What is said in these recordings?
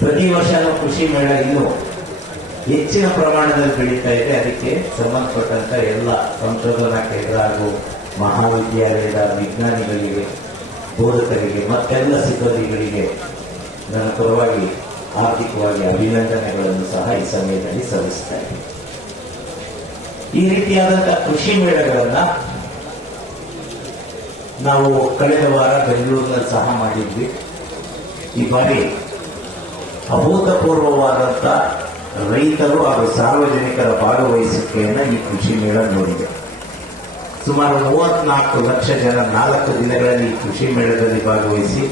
ಪ್ರತಿ ವರ್ಷನೂ ಕೃಷಿ ಮೇಳ ಇನ್ನೂ ಹೆಚ್ಚಿನ ಪ್ರಮಾಣದಲ್ಲಿ ಬೆಳೀತಾ ಇದೆ. ಅದಕ್ಕೆ ಸಂಬಂಧಪಟ್ಟಂತ ಎಲ್ಲ ಸಂಶೋಧನಾ ಕೇಂದ್ರ ಹಾಗೂ ಮಹಾವಿದ್ಯಾಲಯದ ವಿಜ್ಞಾನಿಗಳಿಗೆ, ಬೋಧಕರಿಗೆ ಮತ್ತೆಲ್ಲ ಸಿಬ್ಬಂದಿಗಳಿಗೆ ನನ್ನ ಪರವಾಗಿ ಆರ್ಥಿಕವಾಗಿ ಅಭಿನಂದನೆಗಳನ್ನು ಸಹ ಈ ಸಮಯದಲ್ಲಿ ಸಲ್ಲಿಸ್ತಾ ಇದ್ದೀನಿ. ಈ ರೀತಿಯಾದಂತಹ ಕೃಷಿ ಮೇಳಗಳನ್ನ ನಾವು ಕಳೆದ ವಾರ ಬೆಂಗಳೂರಿನಲ್ಲಿ ಸಹ ಮಾಡಿದ್ವಿ. ಈ ಬಾರಿ ಅಭೂತಪೂರ್ವವಾದಂತ ರೈತರು ಹಾಗೂ ಸಾರ್ವಜನಿಕರ ಭಾಗವಹಿಸುವಿಕೆಯನ್ನು ಈ ಕೃಷಿ ಮೇಳ ನೋಡಿದೆ. ಸುಮಾರು 34 ಲಕ್ಷ ಜನ 4 ದಿನಗಳಲ್ಲಿ ಈ ಕೃಷಿ ಮೇಳದಲ್ಲಿ ಭಾಗವಹಿಸಿ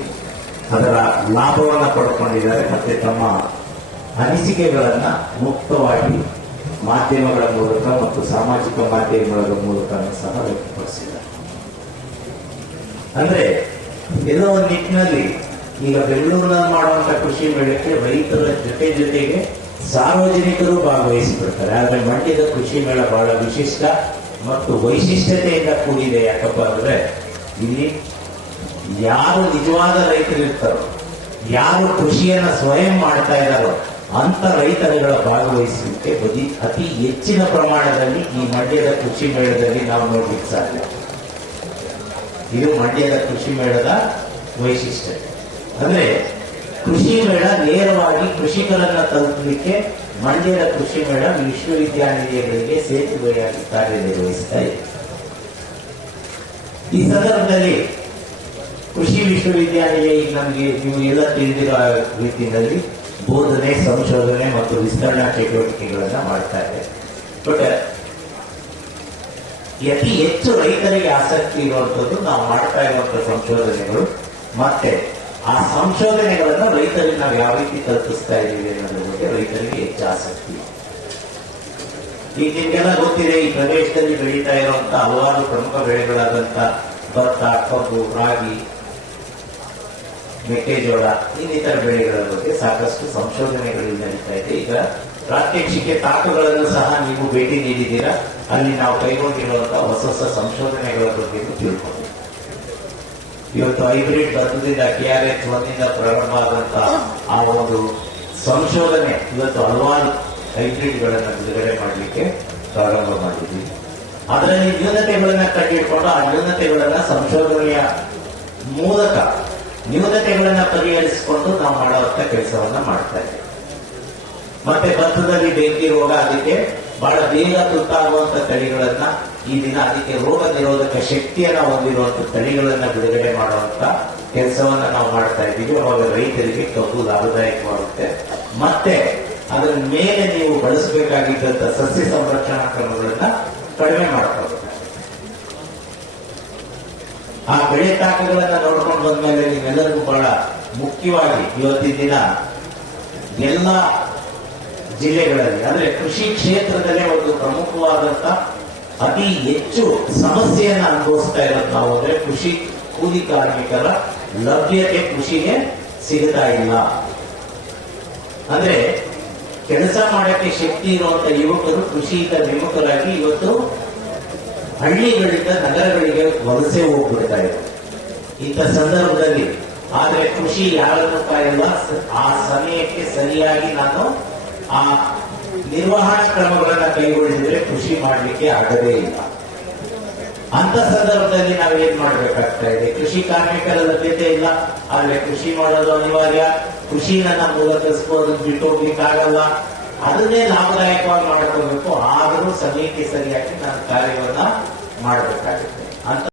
ಅದರ ಲಾಭವನ್ನು ಪಡ್ಕೊಂಡಿದ್ದಾರೆ. ಮತ್ತೆ ತಮ್ಮ ಅನಿಸಿಕೆಗಳನ್ನ ಮುಕ್ತವಾಗಿ ಮಾಧ್ಯಮಗಳ ಮೂಲಕ ಮತ್ತು ಸಾಮಾಜಿಕ ಮಾಧ್ಯಮಗಳ ಮೂಲಕ ಸಹ ವ್ಯಕ್ತಪಡಿಸಿದ್ದಾರೆ. ಅಂದ್ರೆ ಎಲ್ಲ ಒಂದು ನಿಟ್ಟಿನಲ್ಲಿ ಈಗ ಬೆಂಗಳೂರಿನಲ್ಲಿ ಮಾಡುವಂತಹ ಕೃಷಿ ಮೇಳಕ್ಕೆ ರೈತರ ಜೊತೆಗೆ ಸಾರ್ವಜನಿಕರು ಭಾಗವಹಿಸಿಬಿಡ್ತಾರೆ. ಆದ್ರೆ ಮಂಡ್ಯದ ಕೃಷಿ ಮೇಳ ಬಹಳ ವಿಶಿಷ್ಟ ಮತ್ತು ವೈಶಿಷ್ಟ್ಯತೆಯಿಂದ ಕೂಡಿದೆ. ಯಾಕಪ್ಪ ಅಂದ್ರೆ ಇಲ್ಲಿ ಯಾರು ನಿಜವಾದ ರೈತರಿರ್ತಾರೋ, ಯಾರು ಕೃಷಿಯನ್ನ ಸ್ವಯಂ ಮಾಡ್ತಾ ಇದ್ದಾರೋ ಅಂತ ರೈತರುಗಳ ಭಾಗವಹಿಸುವಿಕೆ ಅತಿ ಹೆಚ್ಚಿನ ಪ್ರಮಾಣದಲ್ಲಿ ಈ ಮಂಡ್ಯದ ಕೃಷಿ ಮೇಳದಲ್ಲಿ ನಾವು ನೋಡ್ಲಿಕ್ಕೆ ಸಾಧ್ಯ. ಇದು ಮಂಡ್ಯದ ಕೃಷಿ ಮೇಳದ ವೈಶಿಷ್ಟ್ಯತೆ. ಅಂದ್ರೆ ಕೃಷಿ ಮೇಳ ನೇರವಾಗಿ ಕೃಷಿಕರನ್ನ ತಲುಪಲಿಕ್ಕೆ ಮಂಡ್ಯದ ಕೃಷಿ ಮೇಳ ವಿಶ್ವವಿದ್ಯಾನಿಲಯಗಳಿಗೆ ಸೇತುವೆಯಾಗಿ ಕಾರ್ಯನಿರ್ವಹಿಸ್ತಾ ಇದೆ. ಈ ಸಂದರ್ಭದಲ್ಲಿ ಕೃಷಿ ವಿಶ್ವವಿದ್ಯಾನಿಲಯ ನಮಗೆ ನೀವು ಎಲ್ಲ ತಿಳಿದಿರೋ ರೀತಿಯಲ್ಲಿ ಬೋಧನೆ, ಸಂಶೋಧನೆ ಮತ್ತು ವಿಸ್ತರಣಾ ಚಟುವಟಿಕೆಗಳನ್ನ ಮಾಡ್ತಾ ಇದೆ. ಬಟ್ ಅತಿ ಹೆಚ್ಚು ರೈತರಿಗೆ ಆಸಕ್ತಿ ಇರುವಂತದ್ದು ನಾವು ಮಾಡ್ತಾ ಇರುವಂತಹ ಸಂಶೋಧನೆಗಳು, ಮತ್ತೆ ಆ ಸಂಶೋಧನೆಗಳನ್ನು ರೈತರಿಗೆ ನಾವು ಯಾವ ರೀತಿ ತಲುಪಿಸ್ತಾ ಇದ್ದೀವಿ ಅನ್ನೋದ್ರ ಬಗ್ಗೆ ರೈತರಿಗೆ ಹೆಚ್ಚು ಆಸಕ್ತಿ. ಈಗ ನಿಮ್ಗೆಲ್ಲ ಗೊತ್ತಿದೆ, ಈ ಪ್ರದೇಶದಲ್ಲಿ ಬೆಳೀತಾ ಇರುವಂತಹ ಹಲವಾರು ಪ್ರಮುಖ ಬೆಳೆಗಳಾದಂತಹ ಭತ್ತ, ಕಬ್ಬು, ರಾಗಿ, ಮೆಕ್ಕೆಜೋಳ ಇನ್ನಿತರ ಬೆಳೆಗಳ ಬಗ್ಗೆ ಸಾಕಷ್ಟು ಸಂಶೋಧನೆಗಳು ನಡೀತಾ ಇದೆ. ಈಗ ಪ್ರಾತ್ಯಕ್ಷಿಕೆ ತಾಕುಗಳನ್ನು ಸಹ ನೀವು ಭೇಟಿ ನೀಡಿದ್ದೀರಾ. ಅಲ್ಲಿ ನಾವು ಕೈಗೊಂಡಿರುವಂತಹ ಹೊಸ ಸಂಶೋಧನೆಗಳ ಬಗ್ಗೆ ತಿಳ್ಕೊಂಡು ಇವತ್ತು ಹೈಬ್ರಿಡ್ ಭತ್ತದಿಂದ KRH 1 ಪ್ರಾರಂಭ ಆದಂತಹ ಆ ಒಂದು ಸಂಶೋಧನೆ ಇವತ್ತು ಹಲವಾರು ಹೈಬ್ರಿಡ್ಗಳನ್ನು ಬಿಡುಗಡೆ ಮಾಡಲಿಕ್ಕೆ ಪ್ರಾರಂಭ ಮಾಡಿದ್ವಿ. ಅದರಲ್ಲಿ ನ್ಯೂನತೆಗಳನ್ನ ಕಂಡುಹಿಡ್ಕೊಂಡು ಆ ನ್ಯೂನತೆಗಳನ್ನ ಸಂಶೋಧನೆಯ ಮೂಲಕ ನ್ಯೂನತೆಗಳನ್ನ ಪರಿಹರಿಸಿಕೊಂಡು ನಾವು ಮಾಡುವಂತ ಕೆಲಸವನ್ನ ಮಾಡ್ತಾ ಇದ್ದೇವೆ. ಮತ್ತೆ ಭತ್ತದಲ್ಲಿ ಬೆಂಕಿ ರೋಗ, ಅದಕ್ಕೆ ಬಹಳ ಬೇಗ ತುತ್ತಾಗುವಂತ ತಳಿಗಳನ್ನ ಈ ದಿನ ಅದಕ್ಕೆ ರೋಗ ನಿರೋಧಕ ಶಕ್ತಿಯನ್ನ ಹೊಂದಿರುವಂತ ತಳಿಗಳನ್ನ ಬಿಡುಗಡೆ ಮಾಡುವಂತ ಕೆಲಸವನ್ನ ನಾವು ಮಾಡ್ತಾ ಇದ್ದೀವಿ. ಅವಾಗ ರೈತರಿಗೆ ಕಬ್ಬು ಲಾಭದಾಯಕವಾಗುತ್ತೆ. ಮತ್ತೆ ಅದರ ಮೇಲೆ ನೀವು ಬಳಸಬೇಕಾಗಿದ್ದಂತ ಸಸ್ಯ ಸಂರಕ್ಷಣಾ ಕ್ರಮಗಳನ್ನ ಕಡಿಮೆ ಮಾಡ್ಕೋಬೇಕು. ಆ ಬೆಳೆ ತಾಕಗಳನ್ನ ನೋಡ್ಕೊಂಡು ಬಂದ್ಮೇಲೆ ನೀವೆಲ್ಲರಿಗೂ ಬಹಳ ಮುಖ್ಯವಾಗಿ ಇವತ್ತಿನ ದಿನ ಎಲ್ಲ ಜಿಲ್ಲೆಗಳಲ್ಲಿ ಅಂದ್ರೆ ಕೃಷಿ ಕ್ಷೇತ್ರದಲ್ಲೇ ಒಂದು ಪ್ರಮುಖವಾದಂತ ಅತಿ ಹೆಚ್ಚು ಸಮಸ್ಯೆಯನ್ನ ಅನುಭವಿಸ್ತಾ ಇರೋದು ನಾವು ಅಂದ್ರೆ ಕೃಷಿ ಕೂಲಿ ಕಾರ್ಮಿಕರ ಲಭ್ಯತೆ ಕೃಷಿಗೆ ಸಿಗ್ತಾ ಇಲ್ಲ. ಅಂದ್ರೆ ಕೆಲಸ ಮಾಡಕ್ಕೆ ಶಕ್ತಿ ಇರುವಂತ ಯುವಕರು ಕೃಷಿಯಿಂದ ವಿಮುಖರಾಗಿ ಇವತ್ತು ಹಳ್ಳಿಗಳಿಂದ ನಗರಗಳಿಗೆ ವಲಸೆ ಹೋಗ್ಬಿಡ್ತಾ ಇದೆ. ಇಂಥ ಸಂದರ್ಭದಲ್ಲಿ ಆದ್ರೆ ಕೃಷಿ ಯಾರನ್ನು ಕಾಯಲ್ಲ. ಆ ಸಮಯಕ್ಕೆ ಸರಿಯಾಗಿ ನಾನು ಆ ನಿರ್ವಹಣಾ ಕ್ರಮಗಳನ್ನ ಕೈಗೊಳ್ಳಿದ್ರೆ ಕೃಷಿ ಮಾಡಲಿಕ್ಕೆ ಆಗದೇ ಇಲ್ಲ. ಅಂತ ಸಂದರ್ಭದಲ್ಲಿ ನಾವೇನ್ ಮಾಡ್ಬೇಕಾಗ್ತಾ ಇದೆ? ಕೃಷಿ ಕಾರ್ಮಿಕರ ಲಭ್ಯತೆ ಇಲ್ಲ, ಆದ್ರೆ ಕೃಷಿ ಮಾಡೋದು ಅನಿವಾರ್ಯ. ಕೃಷಿ ನನ್ನ ಮೂಲಕ ಬಿಟ್ಟು ಹೋಗ್ಲಿಕ್ಕೆ ಆಗಲ್ಲ. ಅದನ್ನೇ ಲಾಭದಾಯಕವಾಗಿ ಮಾಡ್ಕೋಬೇಕು. ಆದರೂ ಸಮಯಕ್ಕೆ ಸರಿಯಾಗಿ ನಾನು ಕಾರ್ಯವನ್ನ ಮಾಡಬೇಕಾಗುತ್ತೆ ಅಂತ